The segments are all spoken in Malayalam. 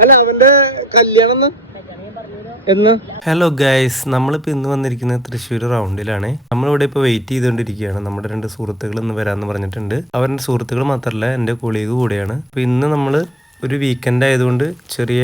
അല്ല അവന്റെ കല്യാണം എന്ന്? ഹലോ ഗൈസ് നമ്മളിപ്പോൾ ഇന്ന് വന്നിരിക്കുന്നത് തൃശ്ശൂർ റൗണ്ടിലാണ്. നമ്മളിവിടെ ഇപ്പോൾ വെയിറ്റ് ചെയ്തുകൊണ്ടിരിക്കുകയാണ് നമ്മുടെ രണ്ട് സുഹൃത്തുക്കൾ ഇന്ന് വരാമെന്ന് പറഞ്ഞിട്ടുണ്ട്. അവരുടെ സുഹൃത്തുക്കൾ മാത്രമല്ല എന്റെ കൊളീഗ് കൂടെയാണ്. അപ്പോൾ ഇന്ന് നമ്മൾ ഒരു വീക്കെൻഡ് ആയതുകൊണ്ട് ചെറിയ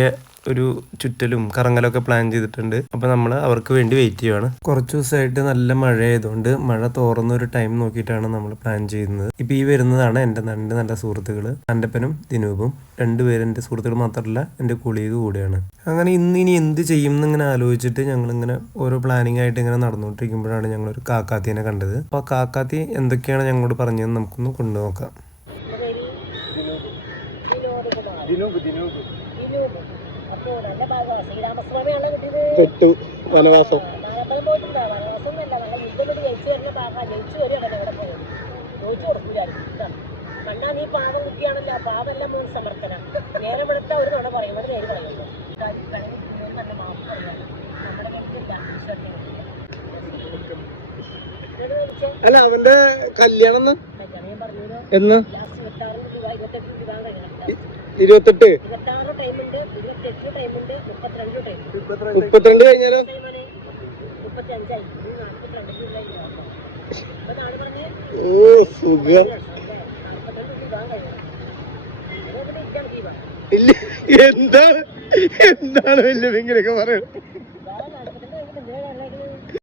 ഒരു ചുറ്റലും കറങ്ങലൊക്കെ പ്ലാൻ ചെയ്തിട്ടുണ്ട്. അപ്പോൾ നമ്മൾ അവർക്ക് വേണ്ടി വെയിറ്റ് ചെയ്യുവാണ്. കുറച്ചു ദിവസമായിട്ട് നല്ല മഴ ആയതുകൊണ്ട് മഴ തോറുന്ന ഒരു ടൈം നോക്കിയിട്ടാണ് നമ്മൾ പ്ലാൻ ചെയ്യുന്നത്. ഇപ്പോൾ ഈ വരുന്നതാണ് എന്റെ രണ്ട് നല്ല സുഹൃത്തുക്കൾ അന്റപ്പനും ദിനൂപും. രണ്ടുപേരും എന്റെ സുഹൃത്തുക്കൾ മാത്രമല്ല എന്റെ കുളിയത് കൂടെയാണ്. അങ്ങനെ ഇന്ന് ഇനി എന്ത് ചെയ്യും എന്നിങ്ങനെ ആലോചിച്ചിട്ട് ഞങ്ങൾ ഇങ്ങനെ ഓരോ പ്ലാനിങ് ആയിട്ട് ഇങ്ങനെ നടന്നുകൊണ്ടിരിക്കുമ്പോഴാണ് ഒരു കാക്കാത്തീനെ കണ്ടത്. അപ്പോൾ കാക്കാത്തി എന്തൊക്കെയാണ് ഞങ്ങളോട് പറഞ്ഞതെന്ന് നമുക്കൊന്ന് കൊണ്ടുനോക്കാം തൊട്ടു വനവാസം. നീ പാവം കുട്ടിയാണല്ലോ. പാവെല്ലാം മോൻ സമർത്ഥന. നേരം ഒരു പറയും. ഒരു നേര് പറയുള്ളൂ തന്നെ മാപ്പ് പറയാം നമ്മുടെ വീട്ടിലില്ല അല്ല അവന്റെ കല്യാണം എന്ന് ഇരുപത്തെട്ട് മുപ്പത്തിരണ്ട് കഴിഞ്ഞാലോ? ഓ സുഖം. ഇല്ല എന്താണ്? എന്താണ് വലിയ ഇങ്ങനെയൊക്കെ പറയുന്നത്?